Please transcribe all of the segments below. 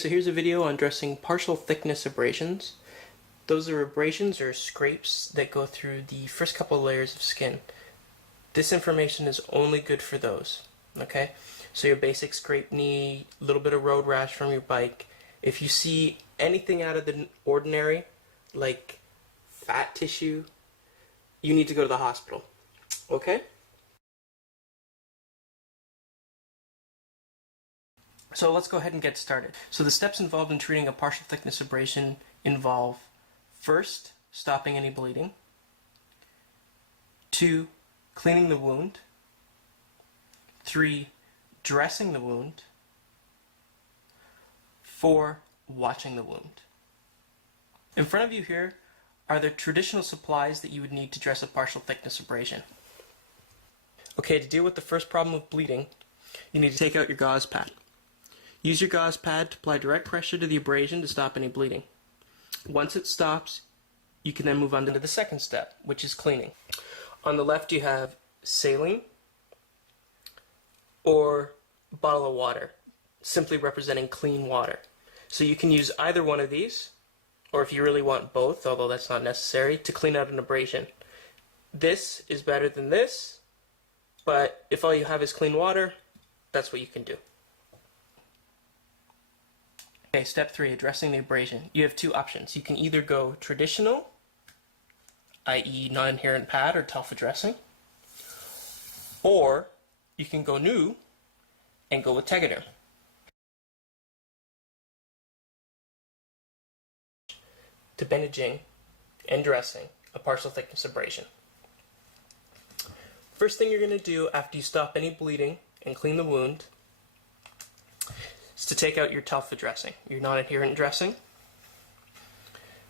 So here's a video on dressing partial thickness abrasions. Those are abrasions or scrapes that go through the first couple of layers of skin. This information is only good for those, okay? So your basic scrape knee, a little bit of road rash from your bike. If you see anything out of the ordinary, like fat tissue, you need to go to the hospital, okay? So let's go ahead and get started. So the steps involved in treating a partial thickness abrasion involve: first, stopping any bleeding; 2, cleaning the wound; 3, dressing the wound; 4, watching the wound. In front of you here are the traditional supplies that you would need to dress a partial thickness abrasion. Okay, to deal with the first problem of bleeding, you need to take out your gauze pad. Use your gauze pad to apply direct pressure to the abrasion to stop any bleeding. Once it stops, you can then move on to the second step, which is cleaning. On the left you have saline or bottle of water, simply representing clean water. So you can use either one of these, or if you really want both, although that's not necessary, to clean out an abrasion. This is better than this, but if all you have is clean water, that's what you can do. Okay, step 3, addressing the abrasion. You have two options. You can either go traditional, i.e. non-adherent pad or Telfa dressing, or you can go new and go with Tegaderm. To bandaging and dressing a partial thickness abrasion. First thing you're going to do after you stop any bleeding and clean the wound is to take out your Telfa dressing, your non-adherent dressing.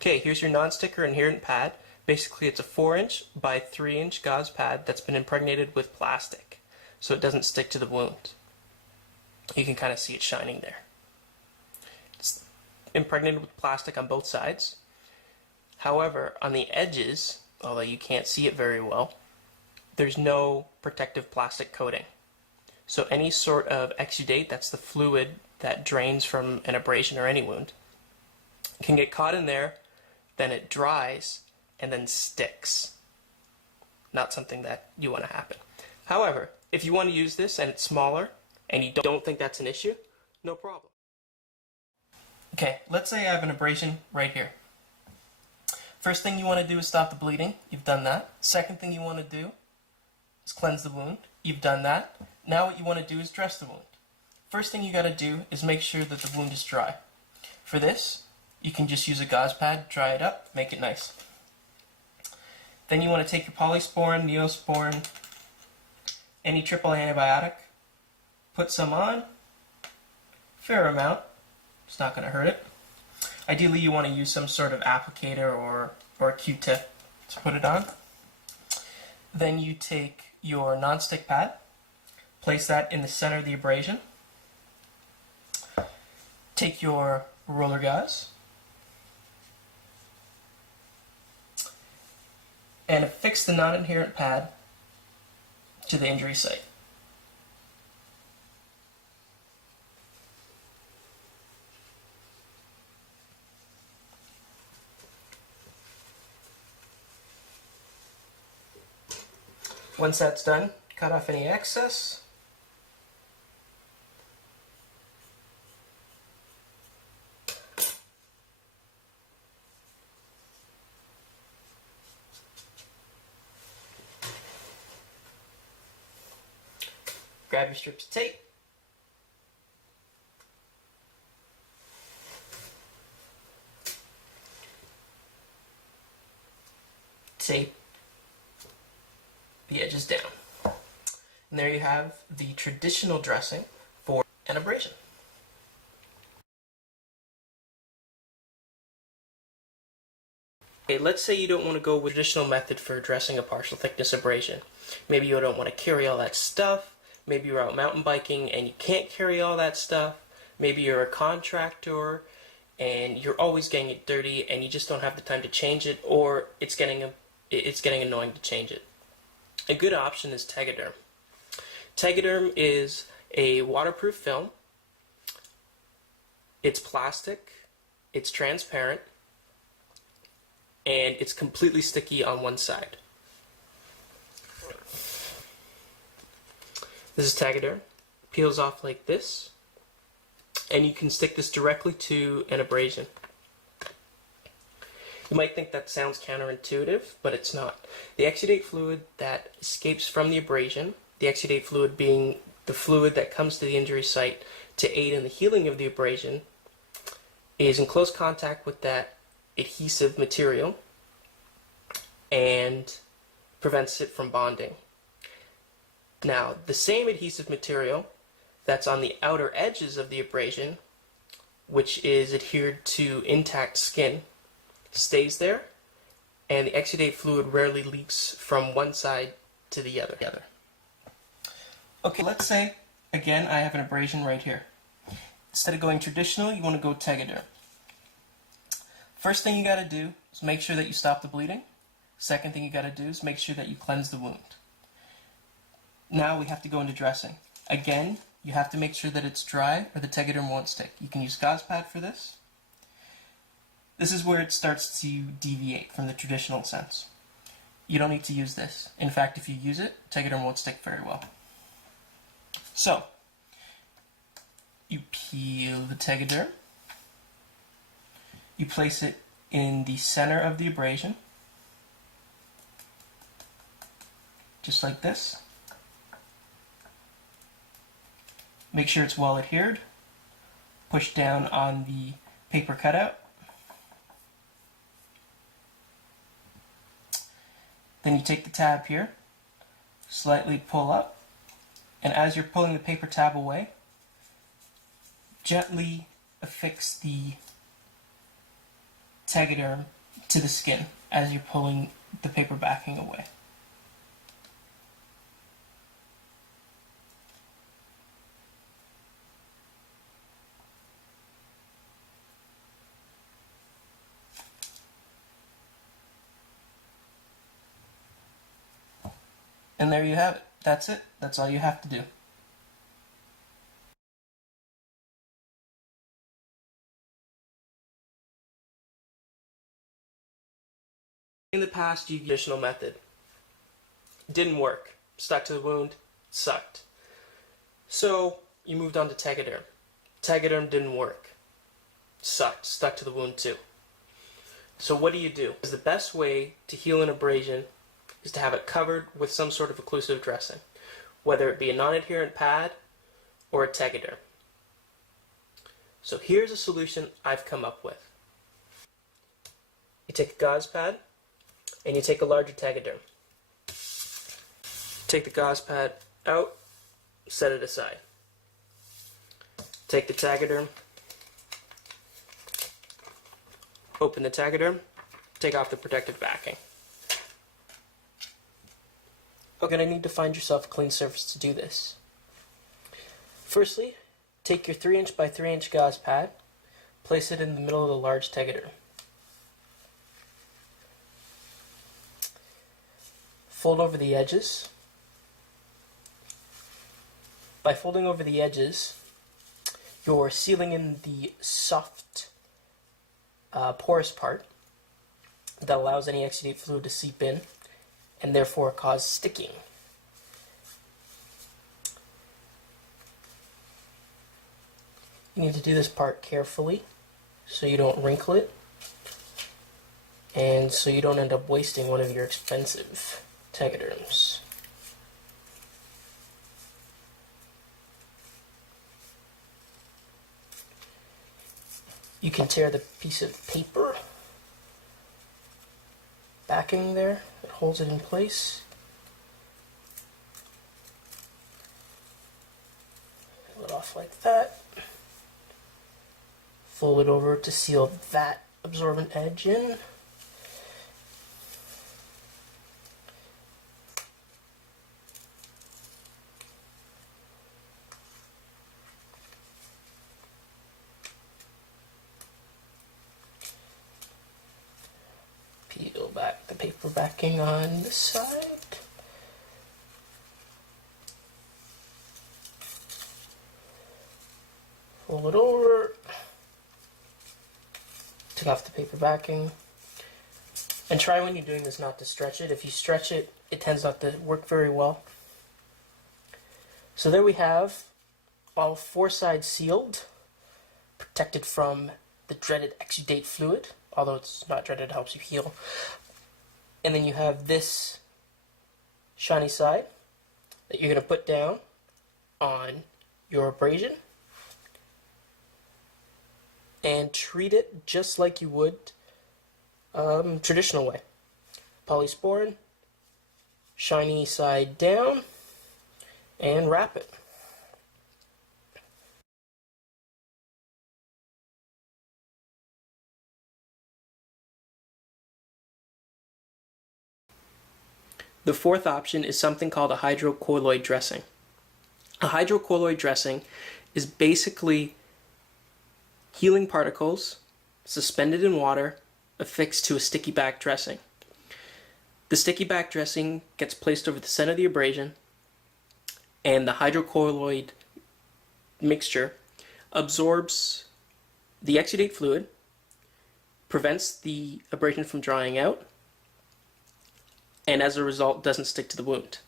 Okay, here's your non-stick or adherent pad. Basically it's a 4-inch by 3-inch gauze pad that's been impregnated with plastic so it doesn't stick to the wound. You can kind of see it shining there. It's impregnated with plastic on both sides. However, on the edges, although you can't see it very well, there's no protective plastic coating. So any sort of exudate, that's the fluid that drains from an abrasion or any wound, can get caught in there, then it dries, and then sticks. Not something that you want to happen. However, if you want to use this and it's smaller, and you don't think that's an issue, no problem. Okay, let's say I have an abrasion right here. First thing you want to do is stop the bleeding. You've done that. Second thing you want to do is cleanse the wound. You've done that. Now what you want to do is dress the wound. First thing you got to do is make sure that the wound is dry. For this, you can just use a gauze pad, dry it up, make it nice. Then you want to take your polysporin, neosporin, any triple antibiotic, put some on, fair amount, it's not going to hurt it. Ideally you want to use some sort of applicator or a Q-tip to put it on. Then you take your non-stick pad, place that in the center of the abrasion. Take your roller gauze and affix the non-adherent pad to the injury site. Once that's done, cut off any excess. Grab your strips of tape. Tape the edges down. And there you have the traditional dressing for an abrasion. Okay, let's say you don't want to go with the traditional method for dressing a partial thickness abrasion. Maybe you don't want to carry all that stuff. Maybe you're out mountain biking and you can't carry all that stuff. Maybe you're a contractor and you're always getting it dirty and you just don't have the time to change it, or it's getting annoying to change it. A good option is Tegaderm. Tegaderm is a waterproof film It's plastic, it's transparent, and it's completely sticky on one side. This is Tegaderm. Peels off like this, and you can stick this directly to an abrasion. You might think that sounds counterintuitive, but it's not. The exudate fluid that escapes from the abrasion, the exudate fluid being the fluid that comes to the injury site to aid in the healing of the abrasion, is in close contact with that adhesive material and prevents it from bonding. Now, the same adhesive material that's on the outer edges of the abrasion, which is adhered to intact skin, stays there, and the exudate fluid rarely leaks from one side to the other. Okay, let's say, again, I have an abrasion right here. Instead of going traditional, you want to go Tegaderm. First thing you got to do is make sure that you stop the bleeding. Second thing you got to do is make sure that you cleanse the wound. Now we have to go into dressing. Again, you have to make sure that it's dry or the Tegaderm won't stick. You can use gauze pad for this. This is where it starts to deviate from the traditional sense. You don't need to use this. In fact, if you use it, Tegaderm won't stick very well. So, you peel the Tegaderm. You place it in the center of the abrasion, just like this. Make sure it's well adhered. Push down on the paper cutout. Then you take the tab here, slightly pull up, and as you're pulling the paper tab away, gently affix the Tegaderm to the skin as you're pulling the paper backing away. And there you have it. That's it. That's all you have to do. In the past, you used the traditional method. Didn't work. Stuck to the wound. Sucked. So, you moved on to Tegaderm. Tegaderm didn't work. Sucked. Stuck to the wound too. So what do? The best way to heal an abrasion is to have it covered with some sort of occlusive dressing, whether it be a non-adherent pad or a Tegaderm. So here's a solution I've come up with. You take a gauze pad and you take a larger Tegaderm. Take the gauze pad out, set it aside. Take the Tegaderm, open the Tegaderm, take off the protective backing. You're going to need to find yourself a clean surface to do this. Firstly, take your 3" by 3" gauze pad, place it in the middle of the large Tegaderm. Fold over the edges. By folding over the edges, you're sealing in the soft, porous part that allows any exudate fluid to seep in and therefore cause sticking. You need to do this part carefully so you don't wrinkle it and so you don't end up wasting one of your expensive Tegaderms. You can tear the piece of paper backing there that holds it in place. Pull it off like that. Fold it over to seal that absorbent edge in. Peel back the paper backing on the side. Fold it over. Take off the paper backing. And try when you're doing this not to stretch it. If you stretch it, it tends not to work very well. So there we have all 4 sides sealed, protected from the dreaded exudate fluid, although it's not dreaded, it helps you heal. And then you have this shiny side that you're going to put down on your abrasion and treat it just like you would traditional way. Polysporin, shiny side down, and wrap it. The fourth option is something called a hydrocolloid dressing. A hydrocolloid dressing is basically healing particles suspended in water affixed to a sticky back dressing. The sticky back dressing gets placed over the center of the abrasion, and the hydrocolloid mixture absorbs the exudate fluid, prevents the abrasion from drying out, and as a result doesn't stick to the wound.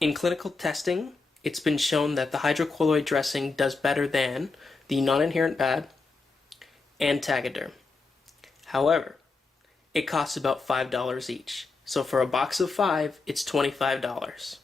In clinical testing, it's been shown that the hydrocolloid dressing does better than the non-adherent pad and Tegaderm. However, it costs about $5 each. So for a box of 5, it's $25.